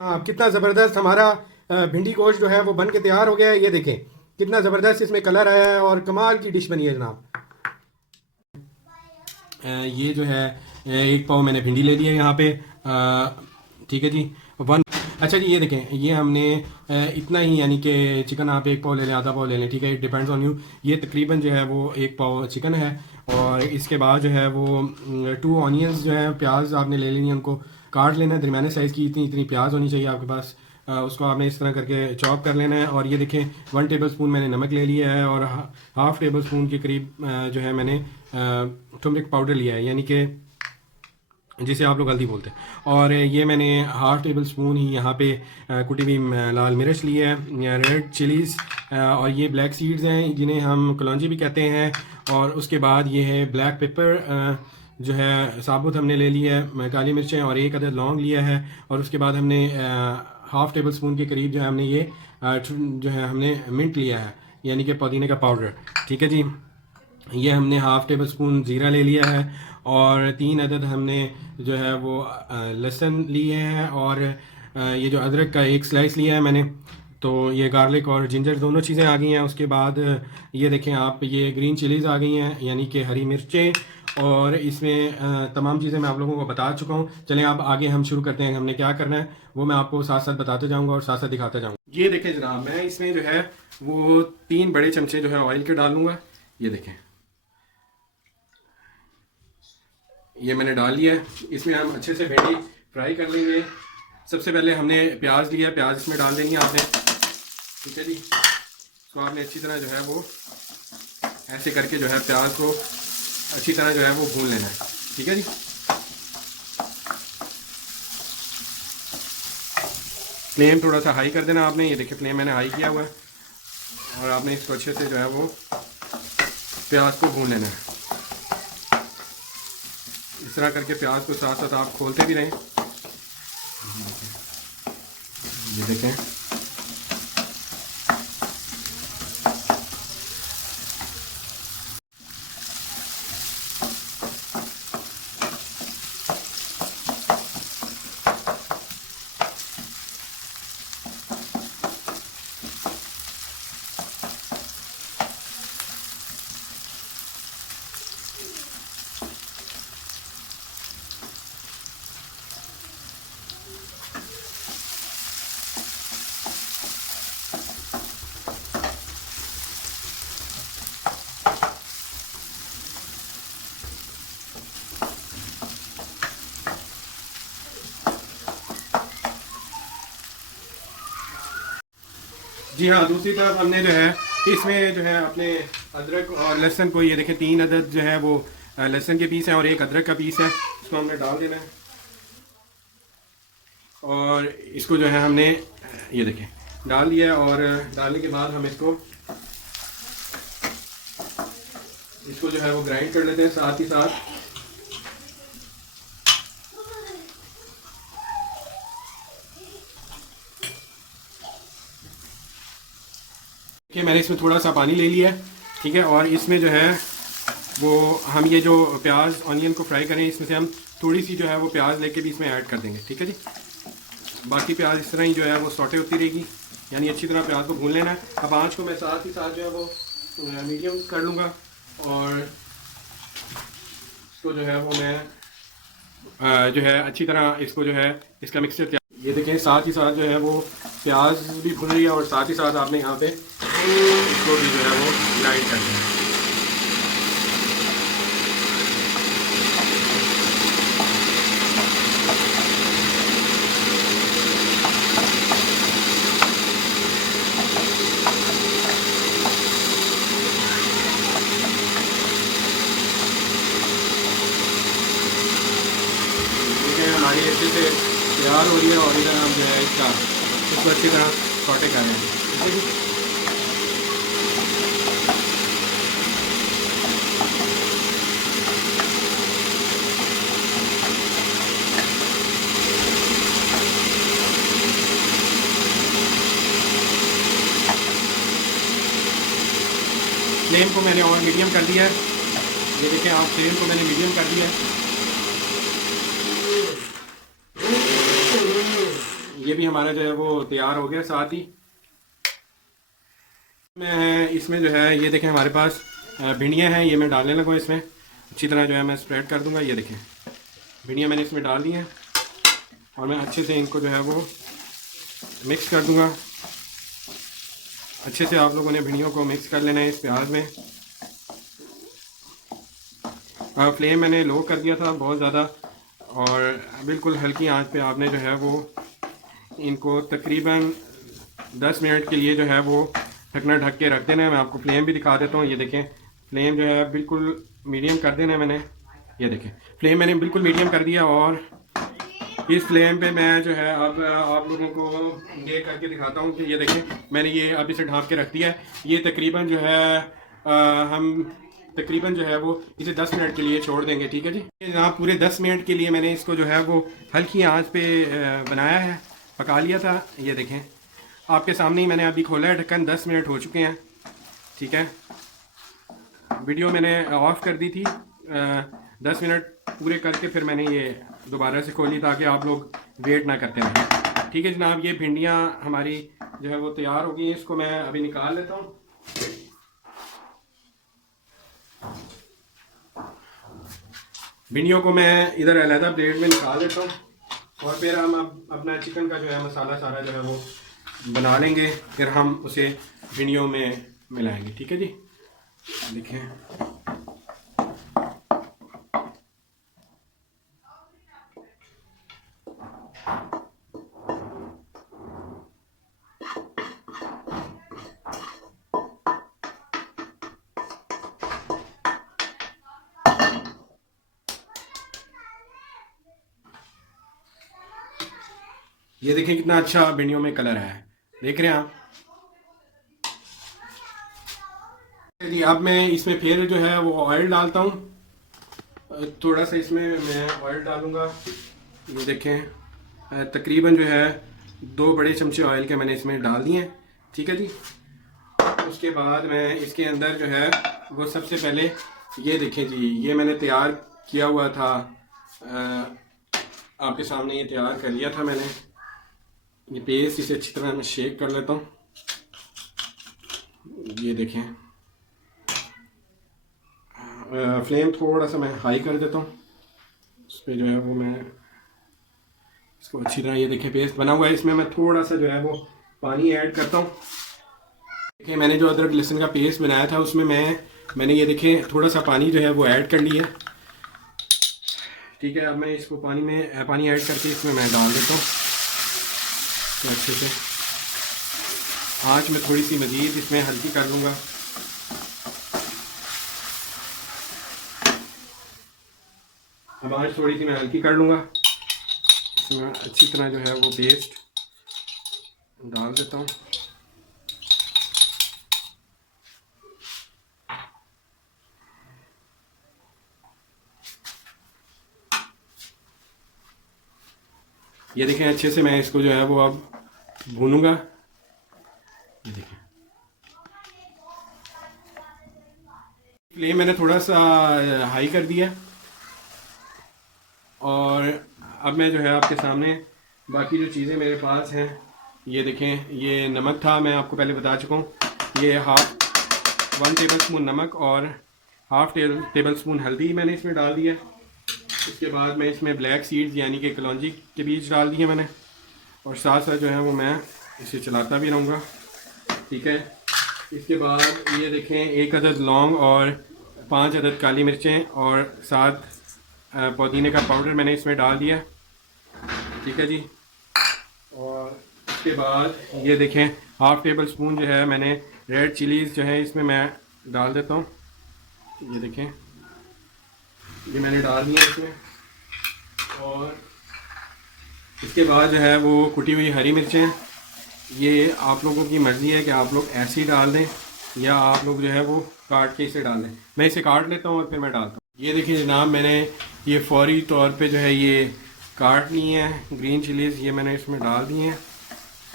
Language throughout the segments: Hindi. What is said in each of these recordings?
हाँ, कितना ज़बरदस्त हमारा भिंडी गोश्त जो है वो बन के तैयार हो गया है। ये देखें कितना ज़बरदस्त इसमें कलर आया है और कमाल की डिश बनी है जनाब। ये जो है एक पाव मैंने भिंडी ले ली है यहाँ पे। ठीक है जी। वन अच्छा जी, ये देखें ये हमने इतना ही, यानी कि चिकन आप एक पाव ले लें, आधा पाव ले लें, ठीक है, इट डिपेंड्स ऑन यू। ये तकरीबन जो है वो एक पाव चिकन है। और इसके बाद जो है वो 2 ऑनियंस जो है, प्याज आपने ले लेनी है, उनको काट लेना है दरमियाने साइज़ की। इतनी इतनी प्याज होनी चाहिए आपके पास। उसको आपने इस तरह करके चॉप कर लेना है। और ये देखें 1 टेबल स्पून मैंने नमक ले लिया है और हाफ़ टेबल स्पून के करीब जो है मैंने टर्मरिक पाउडर लिया है, यानी कि जिसे आप लोग हल्दी बोलते हैं। और ये मैंने हाफ़ टेबल स्पून ही यहाँ पे कुटी हुई लाल मिर्च ली है, रेड चिलीज़, और ये ब्लैक सीड्स हैं जिन्हें हम कलौंजी भी कहते हैं। और उसके बाद ये है ब्लैक पेपर जो है साबुत हमने ले लिया है, काली मिर्चें, और एक अदद लौंग लिया है। और उसके बाद हमने हाफ़ टेबल स्पून के करीब जो है हमने ये जो है हमने मिंट लिया है, यानी कि पुदीने का पाउडर। ठीक है जी। ये हमने हाफ़ टेबल स्पून ज़ीरा ले लिया है और 3 अदद हमने जो है वो लहसुन लिए हैं। और ये जो अदरक का एक स्लाइस लिया है मैंने। तो ये गार्लिक और जिंजर दोनों चीज़ें आ गई हैं। उसके बाद ये देखें आप, ये ग्रीन चिलीज़ आ गई हैं, यानी कि हरी मिर्चें। और इसमें तमाम चीज़ें मैं आप लोगों को बता चुका हूँ। चलें अब आगे हम शुरू करते हैं, हमने क्या करना है वो मैं आपको साथ साथ बताते जाऊँगा और साथ साथ दिखाते जाऊँगा। ये देखें जनाब, मैं इसमें जो है वो 3 बड़े चमचे जो है ऑयल के डालूँगा। ये देखें ये मैंने डाल लिया है। इसमें हम अच्छे से भिंडी फ्राई कर लेंगे। सबसे पहले हमने प्याज लिया, प्याज इसमें डाल देनी है आपने। ठीक है जी। तो आपने अच्छी तरह जो है वो ऐसे करके जो है प्याज को अच्छी तरह जो है वो भून लेना है। ठीक है जी। फ्लेम थोड़ा सा हाई कर देना आपने। ये देखिए फ्लेम मैंने हाई किया हुआ है और आपने इसको अच्छे से जो है वो प्याज को भून लेना है। इस तरह करके प्याज को साथ साथ आप खोलते भी रहें। ये देखें जी हाँ, दूसरी तरफ हमने जो है इसमें जो है अपने अदरक और लहसुन को, ये देखें 3 अदद जो है वो लहसुन के पीस हैं और एक अदरक का पीस है, इसको हमने डाल देना है। और इसको जो है हमने ये देखें डाल दिया। और डालने के बाद हम इसको जो है वो ग्राइंड कर लेते हैं साथ ही साथ। देखिए मैंने इसमें थोड़ा सा पानी ले लिया है। ठीक है। और इसमें जो है वो हम ये जो प्याज ऑनियन को फ्राई करें, इसमें से हम थोड़ी सी जो है वो प्याज लेके भी इसमें ऐड कर देंगे। ठीक है जी। बाकी प्याज इस तरह ही जो है वो सौटे होती रहेगी, यानी अच्छी तरह प्याज को भून लेना है। अब आँच को मैं साथ ही साथ जो है वो मीडियम कर लूँगा। और इसको जो है वो मैं जो है अच्छी तरह इसको जो है इसका मिक्सचर तैयार। ये देखें साथ ही साथ जो है वो प्याज भी भून रही है और साथ ही साथ आपने यहाँ पे इसको भी जो है वो ग्राइंड कर देना है। हमारी अच्छे से तैयार हो रही है और इधर हम जो है इसको अच्छी तरह सौटे कर रहे हैं। ठीक है जी। फ्लेम को मैंने और मीडियम कर दिया है। ये देखें आप, फ्लेम को मैंने मीडियम कर दिया है। ये भी हमारा जो है वो तैयार हो गया। साथ ही मैं इसमें जो है ये देखें हमारे पास भिंडियाँ हैं, ये मैं डालने लगा इसमें। अच्छी तरह जो है मैं स्प्रेड कर दूंगा। ये देखें भिंडियाँ मैंने इसमें डाल दी हैं और मैं अच्छे से इनको जो है वो मिक्स कर दूंगा। अच्छे से आप लोगों ने भिंडियों को मिक्स कर लेना है इस प्याज में। फ्लेम मैंने लो कर दिया था बहुत ज़्यादा, और बिल्कुल हल्की आंच पे आपने जो है वो इनको तकरीबन 10 मिनट के लिए जो है वो ढकना ढक के रख देना है। मैं आपको फ्लेम भी दिखा देता हूँ। ये देखें फ्लेम जो है बिल्कुल मीडियम कर देना है मैंने। ये देखें फ्लेम मैंने बिल्कुल मीडियम कर दिया, और इस फ्लेम पे मैं जो है अब आप लोगों को ये करके दिखाता हूँ कि ये देखें मैंने ये अब इसे ढाँप के रख दिया है। ये तकरीबन जो है हम तकरीबन जो है वो इसे 10 मिनट के लिए छोड़ देंगे। ठीक है जी जनाब, पूरे 10 मिनट के लिए मैंने इसको जो है वो हल्की आंच पे बनाया है, पका लिया था। ये देखें आपके सामने ही मैंने अभी खोला है ढक्कन। 10 मिनट हो चुके हैं। ठीक है वीडियो मैंने ऑफ कर दी थी। 10 मिनट पूरे करके फिर मैंने ये दोबारा से खोली ताकि आप लोग वेट ना करते रहें। ठीक है जनाब, ये भिंडियाँ हमारी जो है वो तैयार हो गई हैं। इसको मैं अभी निकाल लेता हूँ। भिंडियों को मैं इधर अलहदा प्लेट में निकाल देता हूँ, और फिर हम अब अपना चिकन का जो है मसाला सारा जो है वो बना लेंगे, फिर हम उसे भिंडियों में मिलाएंगे। ठीक है जी देखें ये देखें कितना अच्छा भिंडियों में कलर है, देख रहे हैं आप जी। अब मैं इसमें फिर जो है वो ऑयल डालता हूँ। थोड़ा सा इसमें मैं ऑयल डालूँगा। ये देखें तकरीबन जो है 2 बड़े चमचे ऑयल के मैंने इसमें डाल दिए हैं। ठीक है जी, उसके बाद मैं इसके अंदर जो है वो सबसे पहले ये देखें जी, ये मैंने तैयार किया हुआ था, आपके सामने ये तैयार कर लिया था मैंने। ये पेस्ट इसे अच्छी तरह मैं शेक कर लेता हूँ। ये देखें फ्लेम थोड़ा सा मैं हाई कर देता हूँ उस पर जो है वो मैं इसको अच्छी तरह, ये देखें पेस्ट बना हुआ है। इसमें मैं थोड़ा सा जो है वो पानी ऐड करता हूँ। देखिए मैंने जो अदरक लहसुन का पेस्ट बनाया था उसमें मैंने ये देखें थोड़ा सा पानी जो है वो ऐड कर लिया। ठीक है अब मैं इसको पानी ऐड करके इसमें मैं डाल देता हूँ तो अच्छे से। आँच मैं थोड़ी सी मज़ीद इसमें हल्की कर लूँगा। अब आँच थोड़ी सी मैं हल्की कर लूँगा। इसमें अच्छी तरह जो है वो पेस्ट डाल देता हूँ। ये देखें अच्छे से मैं इसको जो है वो अब भूनूंगा। ये देखें फ्लेम मैंने थोड़ा सा हाई कर दिया, और अब मैं जो है आपके सामने बाकी जो चीज़ें मेरे पास हैं, ये देखें ये नमक था, मैं आपको पहले बता चुका हूँ। ये 1 टेबल स्पून नमक और 1/2 टेबल स्पून हल्दी मैंने इसमें डाल दिया। इसके बाद मैं इसमें ब्लैक सीड्स यानी कि कलौंजी के बीज डाल दिए मैंने, और साथ साथ जो है वो मैं इसे चलाता भी रहूँगा। ठीक है इसके बाद ये देखें 1 अदद लौंग और 5 अदद काली मिर्चें और 7 पुदीने का पाउडर मैंने इसमें डाल दिया। ठीक है जी, और इसके बाद ये देखें 1/2 टेबल स्पून जो है मैंने रेड चिलीज़ जो है इसमें मैं डाल देता हूँ। ये देखें ये मैंने डाल दिया इसमें, और इसके बाद जो है वो कुटी हुई हरी मिर्चें, ये आप लोगों की मर्ज़ी है कि आप लोग ऐसे ही डाल दें या आप लोग जो है वो काट के इसे डाल दें। मैं इसे काट लेता हूँ और फिर मैं डालता हूँ। ये देखिए जनाब मैंने ये फौरी तौर पे जो है ये काट ली हैं ग्रीन चिलीज़, ये मैंने इसमें डाल दी हैं।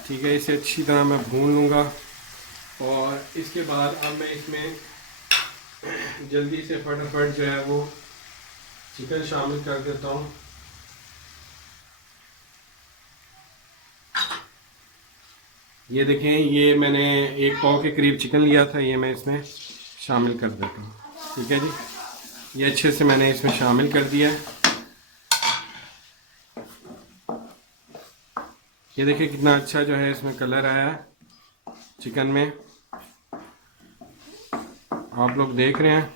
ठीक है इसे अच्छी तरह मैं भून लूँगा, और इसके बाद अब मैं इसमें जल्दी से फटाफट जो है वो चिकन शामिल कर देता हूँ। ये देखें, ये मैंने 1 पाव के करीब चिकन लिया था, ये मैं इसमें शामिल कर देता हूँ। ठीक है जी, ये अच्छे से मैंने इसमें शामिल कर दिया है। ये देखिए कितना अच्छा जो है इसमें कलर आया है चिकन में, आप लोग देख रहे हैं।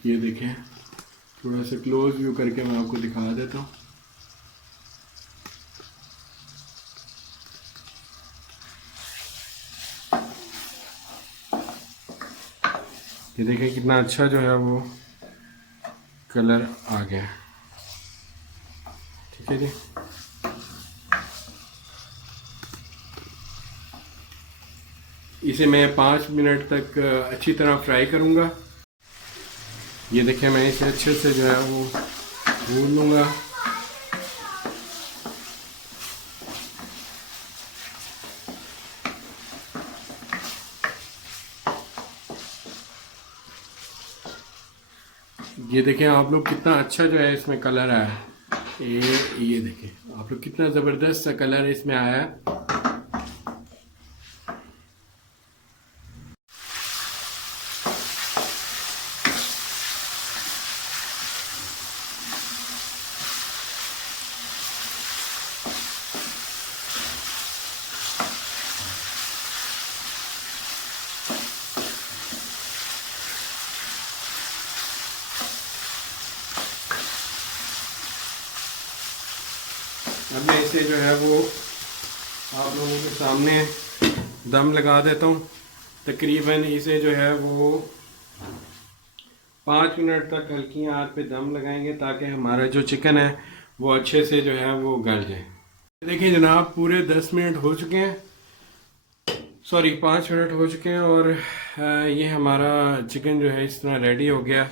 ये देखें, थोड़ा सा क्लोज व्यू करके मैं आपको दिखा देता हूँ। ये देखें कितना अच्छा जो है वो कलर आ गया। ठीक है जी, इसे मैं 5 मिनट तक अच्छी तरह फ्राई करूँगा। ये देखें, मैं इसे अच्छे से जो है वो भून लूँगा। ये देखें आप लोग कितना अच्छा जो है इसमें कलर आया है। ये देखें आप लोग कितना ज़बरदस्त सा कलर इसमें आया है। अब मैं इसे जो है वो आप लोगों के सामने दम लगा देता हूँ। तकरीबन इसे जो है वो 5 मिनट तक हल्की आंच पे दम लगाएंगे ताकि हमारा जो चिकन है वो अच्छे से जो है वो गल जाए। देखिए जनाब, पूरे 10 मिनट हो चुके हैं, सॉरी 5 मिनट हो चुके हैं और ये हमारा चिकन जो है इस तरह रेडी हो गया।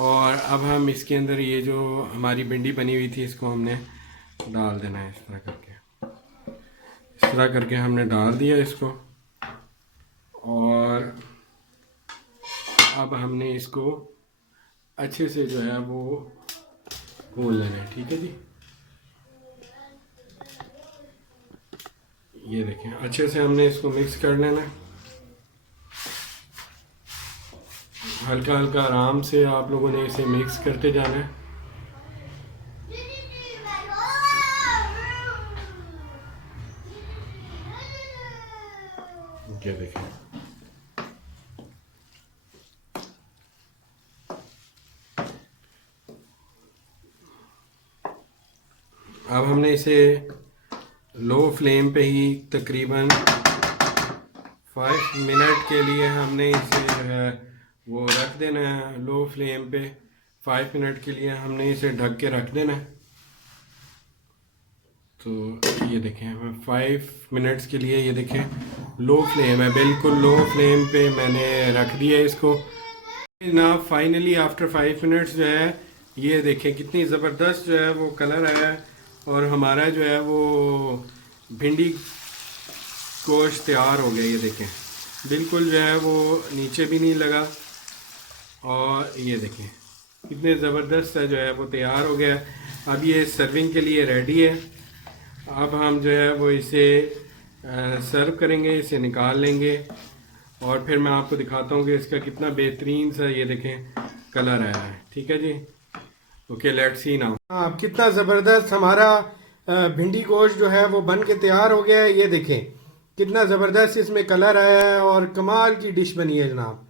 और अब हम इसके अंदर ये जो हमारी भिंडी बनी हुई थी इसको हमने डाल देना है। इस तरह करके हमने डाल दिया इसको, और अब हमने इसको अच्छे से जो है वो भून लेना है। ठीक है जी, ये देखें अच्छे से हमने इसको मिक्स कर लेना है। हल्का हल्का आराम से आप लोगों ने इसे मिक्स करते जाना है। ये देखें, अब हमने इसे लो फ्लेम पे ही तकरीबन 5 मिनट के लिए हमने इसे जो है वो रख देना है। लो फ्लेम पे 5 मिनट के लिए हमने इसे ढक के रख देना है। तो ये देखें, हमें 5 मिनट्स के लिए, ये देखें लो फ्लेम है, बिल्कुल लो फ्लेम पे मैंने रख दिया इसको ना। फाइनली आफ्टर 5 मिनट्स जो है ये देखें कितनी ज़बरदस्त जो है वो कलर आया है, और हमारा जो है वो भिंडी गोश्त तैयार हो गया। ये देखें बिल्कुल जो है वो नीचे भी नहीं लगा, और ये देखें कितने ज़बरदस्त सा जो है वो तैयार हो गया। अब ये सर्विंग के लिए रेडी है। अब हम जो है वो इसे सर्व करेंगे, इसे निकाल लेंगे, और फिर मैं आपको दिखाता हूँ कि इसका कितना बेहतरीन सा ये देखें कलर आया है। ठीक है जी, ओके लेट्स सी नाउ। अब कितना ज़बरदस्त हमारा भिंडी गोश्त जो है वो बन के तैयार हो गया है। ये देखें कितना ज़बरदस्त इसमें कलर आया है और कमाल की डिश बनी है जनाब।